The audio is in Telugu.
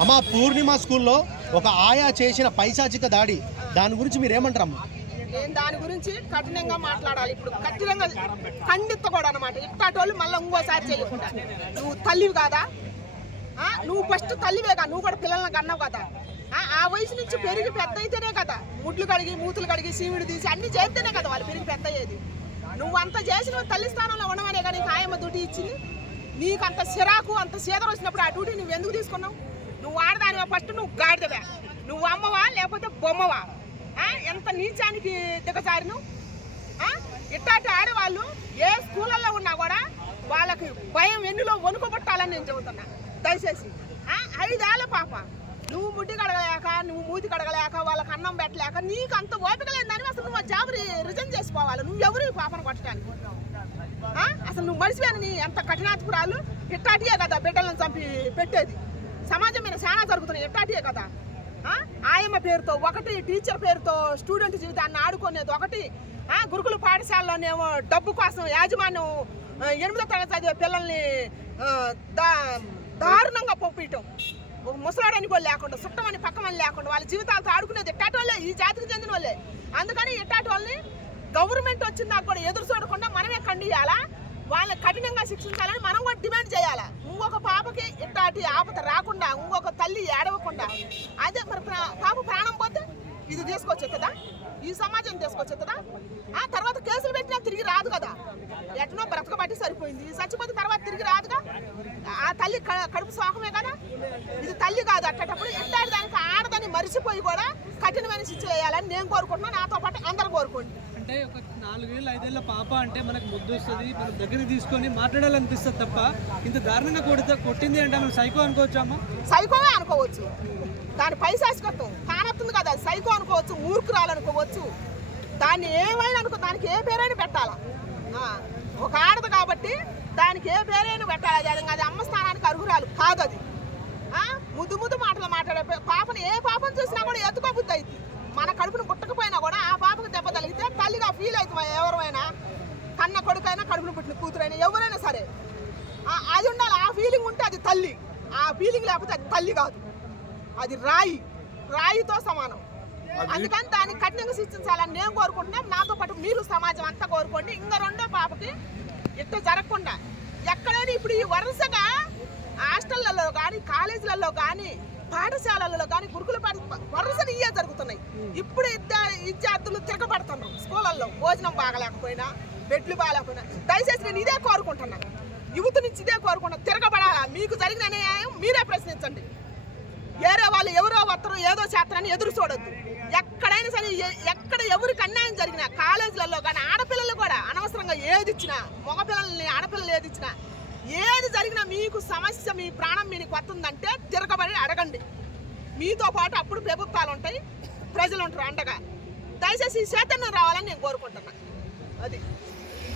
అమ్మ పూర్ణిమ స్కూల్లో ఒక ఆయా చేసిన పైశాచిక దాడి. దాని గురించి మీరు ఏమంటారమ్మా నేను దాని గురించి కఠినంగా మాట్లాడాలి. ఇప్పుడు కఠినంగా ఖండిత్తకూడదు అనమాట ఇట్టాటోళ్ళు మళ్ళీ ఇంకోసారి చేయకుండా. నువ్వు తల్లివి కాదా? నువ్వు ఫస్ట్ తల్లివే కా నువ్వు కూడా పిల్లల్ని కన్నావు కదా. ఆ, ఆ వయసు నుంచి పెరిగి పెద్ద అయితేనే కదా. ముడ్లు కడిగి మూతులు కడిగి సీవిడు తీసి అన్ని చేస్తేనే కదా వాళ్ళు పెరిగి పెద్ద అయ్యేది. నువ్వు అంత చేసిన తల్లి స్థానంలో ఉండమనే కానీ ఆయమ్మ డ్యూటీ ఇచ్చింది. నీకు అంత సిరాకు అంత సీదర వచ్చినప్పుడు ఆ డ్యూటీ నువ్వు ఎందుకు తీసుకున్నావు? నువ్వు ఆడదానివా ఫస్ట్ నువ్వు గాడిదవా. నువ్వు అమ్మవా లేకపోతే బొమ్మవా? ఎంత నీచానికి దిగజారిను నువ్వు ఇట్టాటి ఆడవాళ్ళు ఏ స్కూళ్ళల్లో ఉన్నా కూడా వాళ్ళకి భయం ఎన్నిలో వణుకోబట్టాలని నేను చెబుతున్నా. దయచేసి. ఐదేళ్ళ పాప. నువ్వు ముడ్డి కడగలేక నువ్వు మూతి కడగలేక వాళ్ళకి అన్నం పెట్టలేక నీకు అంత ఓపిక లేదని అసలు నువ్వు ఆ జాబ్ రిజైన్ చేసుకోవాలి. నువ్వు ఎవరు పాపను కొట్టడానికి అసలు నువ్వు మనిషి నీ ఎంత కఠినాత్పురాలు ఇట్టాటియే కదా బిడ్డలను చంపి పెట్టేది. సమాజం మీద చాలా జరుగుతున్నాయి. ఎట్టాటియే కదా? ఆయమ్మ పేరుతో ఒకటి టీచర్ పేరుతో స్టూడెంట్ జీవితాన్ని ఆడుకునేది ఒకటి. గురుకుల పాఠశాలలోనేమో డబ్బు కోసం యాజమాన్యం ఎనిమిదో తరగతి చదివే పిల్లల్ని దారుణంగా పంపించటం ముసలాడని కూడా లేకుండా సుట్టమని పక్కమని లేకుండా వాళ్ళ జీవితాలతో ఆడుకునేది ఎట్టాటి వాళ్ళే ఈ జాతికి చెందిన వాళ్ళే అందుకని ఎట్టాటి వాళ్ళని గవర్నమెంట్ వచ్చిందా కూడా ఎదురు చూడకుండా మనమే ఖండియాలా? వాళ్ళని కఠినంగా శిక్షించాలని మనం కూడా డిమాండ్ చేయాలి? ఇంకొక పాపకి ఇట్లాంటి ఆపత రాకుండా ఇంకొక తల్లి ఏడవకుండా అదే మరి ప్రా- పాప ప్రాణం పోతే ఇది తీసుకొచ్చేస్తుందా ఈ సమాజం తీసుకొచ్చేస్తుందా ఆ తర్వాత కేసులు పెట్టినా తిరిగి రాదు కదా. ఎట్నో బ్రతకబట్టి సరిపోయింది. చచ్చిపోతే తర్వాత తిరిగి రాదుగా? ఆ తల్లి క- కడుపు సోకమే కదా? ఇది తల్లి కాదు అట్టేటప్పుడు. ఎట్లాంటి దానికి ఆడదని మరిచిపోయి కూడా కఠినమైన శిక్ష వేయాలని నేను కోరుకుంటున్నాను. నాతో పాటు అందరూ కోరుకోండి. అంటే ఒక నాలుగేళ్ళు ఐదేళ్ళ పాప అంటే మనకు ముద్దు వస్తుంది మనం దగ్గరికి తీసుకొని మాట్లాడాలనిపిస్తుంది తప్ప ఇంత దారుణంగా కొడితే కొట్టింది అంటే మనం సైకో అనుకోవచ్చా సైకోవే అనుకోవచ్చు. దాని పైశాస్కత్వం కానొస్తుంది కదా అది సైకో అనుకోవచ్చు మూర్ఖురాలనుకోవచ్చు. దాన్ని ఏమైనా అనుకో దానికి ఏ పేరైనా పెట్టాలా? ఒక ఆడదు కాబట్టి దానికి ఏ పేరైనా పెట్టాలి? అది అది అమ్మ స్థానానికి అర్హురాలు కాదు అది. ముద్దు ముద్దు మాటలు మాట్లాడే పాపను ఏ పాపను చూసినా కూడా ఎత్తుకోబుద్ది అయింది మన కడుపును పుట్టకపోయినా కూడా ఆ పాపకు దెబ్బ తగిలితే తల్లిగా ఫీల్ అవుతుంది ఎవరైనా కన్న కొడుకైనా కడుపును పుట్టిన కూతురైనా ఎవరైనా సరే అది ఉండాలి ఆ ఫీలింగ్ ఉంటే అది తల్లి. ఆ ఫీలింగ్ లేకపోతే అది తల్లి కాదు. అది రాయి రాయితో సమానం. అందుకని దాన్ని కఠినంగా శిక్షించాలని నేను కోరుకుంటున్నాం నాతో పాటు మీరు సమాజం అంతా కోరుకోండి. ఇంకా రెండో పాపకి ఇట్లా జరగకుండా ఎక్కడైనా ఇప్పుడు ఈ వరుసగా హాస్టళ్ళలో కానీ కాలేజీలలో కానీ పాఠశాలలలో కానీ గురుకుల పాఠ వరుసగా ఇవే జరుగుతున్నాయి. ఇప్పుడు విద్యార్థులు తిరగబడుతున్నారు. స్కూళ్ళల్లో భోజనం బాగలేకపోయినా బెడ్లు బాగలేకపోయినా దయచేసి నేను ఇదే కోరుకుంటున్నా. యువత నుంచి ఇదే కోరుకుంటున్నా. తిరగబడాలా? మీకు జరిగిన న్యాయం మీరే ప్రశ్నించండి. వేరే వాళ్ళు ఎవరో వస్తారు ఏదో చేస్తారని ఎదురు చూడొద్దు. ఎక్కడైనా సరే ఎక్కడ ఎవరికి అన్యాయం జరిగినా కాలేజీలలో కానీ ఆడపిల్లలు కూడా అనవసరంగా ఏది ఇచ్చినా మగపిల్లల్ని ఆడపిల్లలు ఏది ఇచ్చినా ఏది జరిగినా మీకు సమస్య మీ ప్రాణం మీకు వస్తుందంటే తిరగబడి అడగండి. మీతో పాటు అప్పుడు ప్రభుత్వాలు ఉంటాయి ప్రజలు ఉంటారు అండగా. దయచేసి ఈ చైతన్యం రావాలని నేను కోరుకుంటున్నాను అది.